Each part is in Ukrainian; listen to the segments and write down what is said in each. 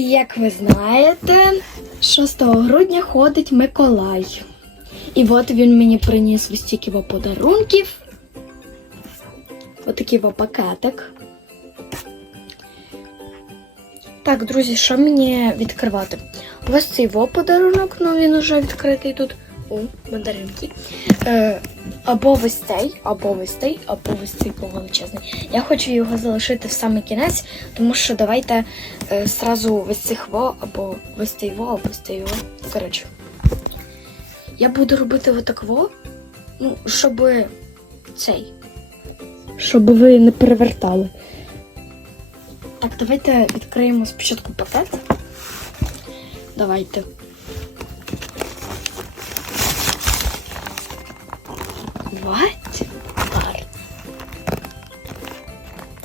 І як ви знаєте, 6 грудня ходить Миколай. І от він мені приніс ось стільки подарунків. Отакий во пакетик. Так, друзі, що мені відкривати? Ось цей во подарунок, ну він уже відкритий тут. О, мандаринки. Е, або ось цей, або ось цей, або ось цей величезний. Я хочу його залишити в самий кінець, тому що давайте е, сразу ось цих во, або ось цей во, або ось цей во. Коротше. Я буду робити отак во, ну, щоб цей. Щоб ви не перевертали. Так, давайте відкриємо спочатку пакет. Давайте.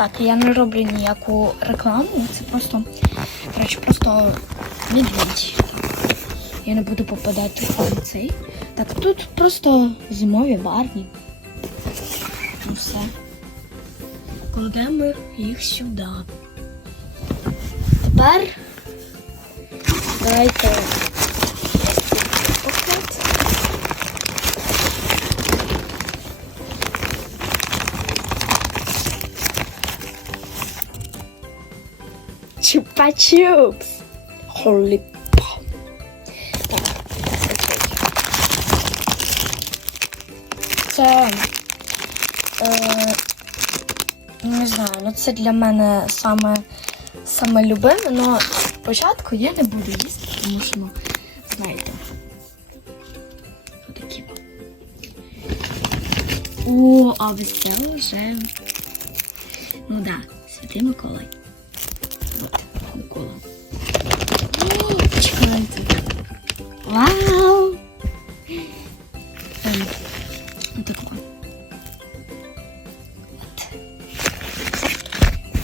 Так, я не роблю ніяку рекламу, це просто, коротше, просто медведь. Я не буду попадати в цей. Так, тут просто зимові барні. Ну все. Кладемо їх сюди. Тепер давайте Чупа-чупс. Холі. Це е, не знаю, ну це для мене саме, саме любиме, але спочатку я не буду їсти, тому що, ну, знаєте. Отакі. О, а ось це вже. Ну да, святий Миколай. От, Микола. О, чекайте. Вау! Ем, отако.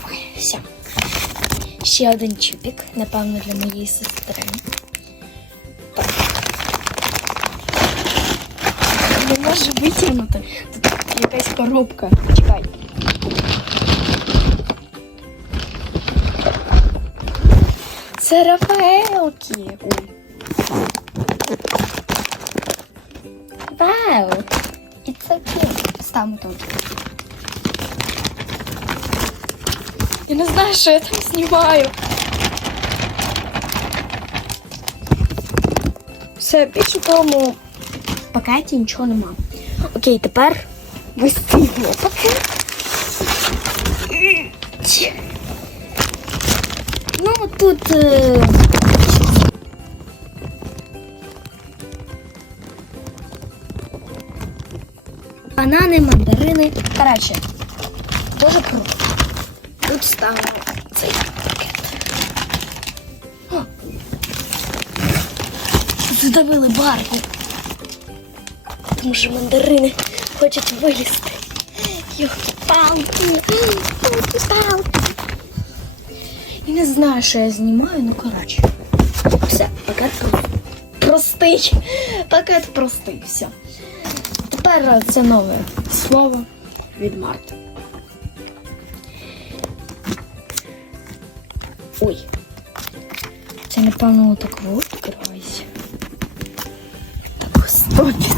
Ой, все. Ще один чупік, напевно, для моєї сестри. Так. Не можу витягнути. Тут якась коробка. Чекай. Це Рафаелки. Вау! І це. Ставимо тут. Я не знаю, що я там знімаю. Все, більше в тому пакеті нічого нема. Окей, тепер ось цей пакет. Ну, тут. Е... Банани, мандарини. Коротше, дуже круто. Тут ставимо цей пакет. Задавили барку. Тому що мандарини хочуть вилізти. Йохи-палки. Йохи-палки. І не знаю, що я знімаю, ну коротше. Все, пакет простий. Пакет простий, все. Тепер це нове слово від Марти. Ой. Це, напевно, так вот відкривається. Так, стопіт.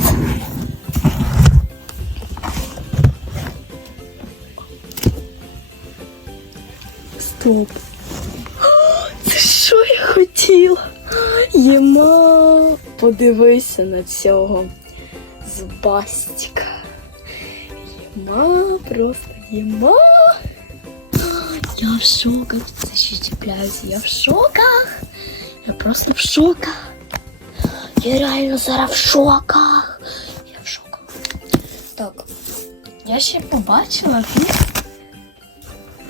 Стоп. О, Це що я хотіла? Єма, подивися на цього зубастика. Єма, просто єма. Я в шоках. Це ще чіпляюся. Я в шоках. Я просто в шоках. Я реально зараз в шоках. Я в шоках. Так. Я ще побачила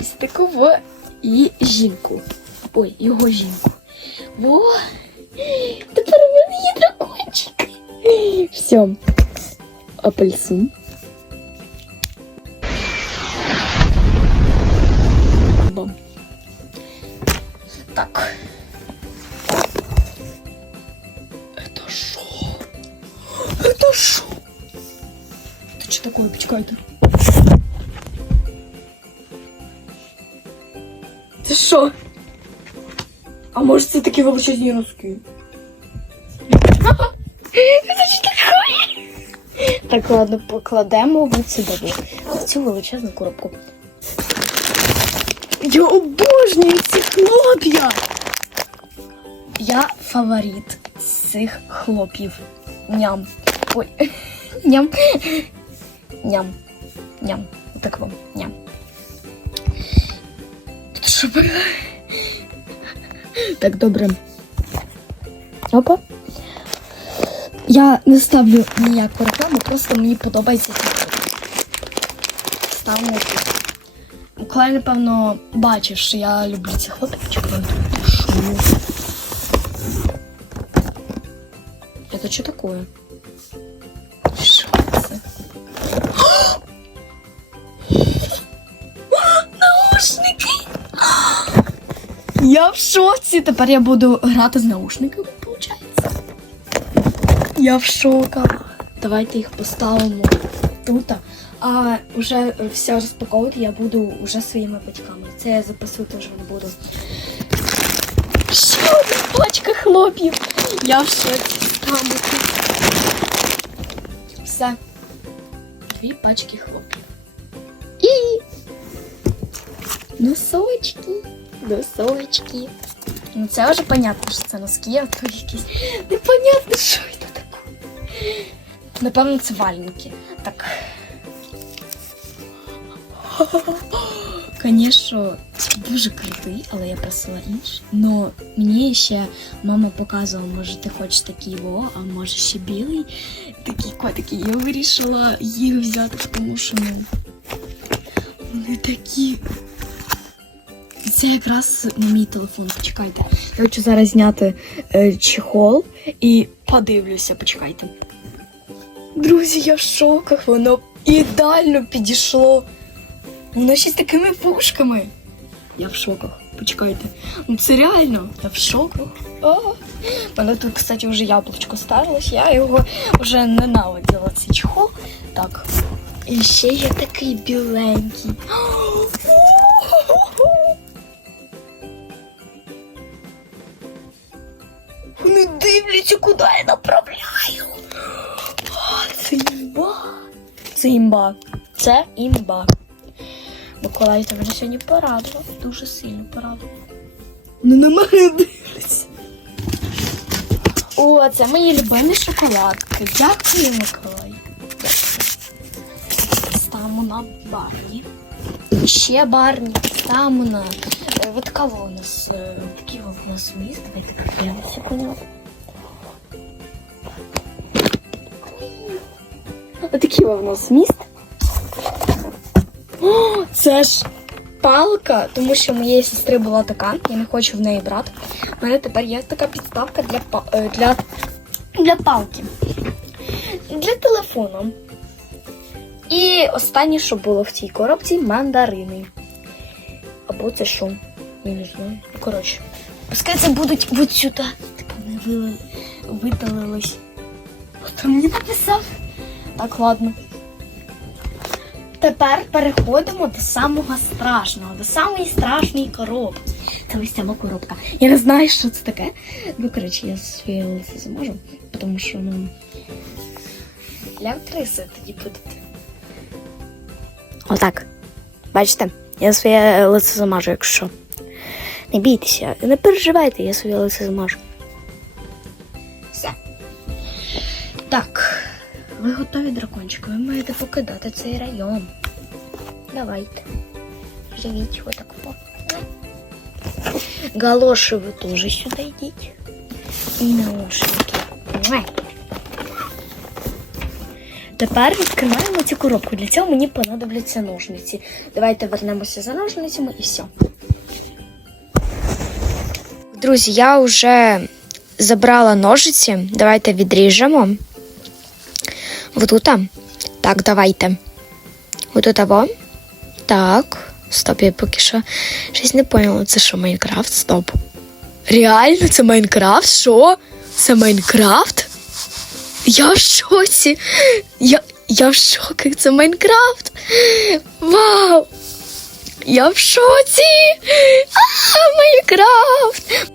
ось таку і жінку. Ой, його жінку. Во! Тепер у мене є дракончик. Все. Апельсин. Так. Это шо? Это шо? Это что такое? Почекайте. Це що? А може це такі величезні носки? Так, ладно, покладемо в сюди. В цю величезну коробку. Я обожнюю ці хлоп'я! Я фаворит цих хлоп'їв. Ням. Ой. Ням. Ням. Ням. Так вам. Ням. Щоб... Так, добре. Опа. Я не ставлю ніяку рекламу, просто мені подобається Ставлю. Буквально тут. Миколай, напевно, бачив, що я люблю ці хлопці. Чекай, що? Это что такое? Я в шоці! Тепер я буду грати з наушниками, виходить. Я в шоках. Давайте їх поставимо тут. А вже все розпаковувати я буду вже своїми батьками. Це я записувати вже не буду. Ще одна пачка хлоп'їв. Я в шоці. Там Все. Дві пачки хлоп'їв. І носочки. Носочки. Ну це вже понятно, що це носки, а то якісь непонятно, що це таке. Напевно, це валенки. Так. Звісно, дуже крутий, але я просила інший. Но мені ще мама показувала, може ти хочеш такий во, а може ще білий. Такі котики. Я вирішила їх взяти, тому що ну, вони такі. Це якраз мій телефон. Почекайте. Я хочу зараз зняти е, чехол і подивлюся, почекайте. Друзі, я в шоках, воно ідеально підійшло. Воно ще з такими вушками. Я в шоках. Почекайте. Ну це реально, я в шоках. А, мене тут, кстати, вже яблучко старилось, я його вже ненавиділа цей чехол. Так. І ще є такий біленький. Вони дивляться, куди я направляю. О, це імба. Це імба. Це імба. Миколай тебе сьогодні порадував. Дуже сильно порадував. Ну на мене дивляться. О, це мої любимі шоколадки. Дякую, Миколай. Дякую. Ставимо на барні. Ще барні. Ставимо на. От кого у нас? е, Такий от у нас міст. Давайте подивимося по нього. Отакий у нас міст. О, це ж палка, тому що моєї сестри була така, я не хочу в неї брати. У мене тепер є така підставка для, е, для, для палки. Для телефону. І останнє, що було в цій коробці, мандарини. Або це що? Не знаю. Ну, коротше. Пускай це будуть от сюди. Типу не видалилось. Хто мені написав? Так, ладно. Тепер переходимо до самого страшного, до самої страшної коробки. Це ось коробка. Я не знаю, що це таке. Ну, коротше, я своє лице замажу, тому що, ну. Для актриси тоді будете. Отак. Бачите, я своє лице замажу, якщо. Не бійтеся, не переживайте, я своє лице замажу. Все. Так. Ви готові, дракончики? Ви маєте покидати цей район. Давайте. Живіть отак. О. Галоші ви теж сюди йдіть. І наушники. Тепер відкриваємо цю коробку. Для цього мені понадобляться ножниці. Давайте вернемося за ножницями і все. Друзі, я вже забрала ножиці. Давайте відріжемо. Отута. Так, давайте. Отут або. Так. Стоп, я поки що щось не поняла. Це що, Майнкрафт? Стоп. Реально, це Майнкрафт? Що? Це Майнкрафт? Я в шоці. Я, я в шокі. Це Майнкрафт. Вау! Я в шоці! А, Майнкрафт!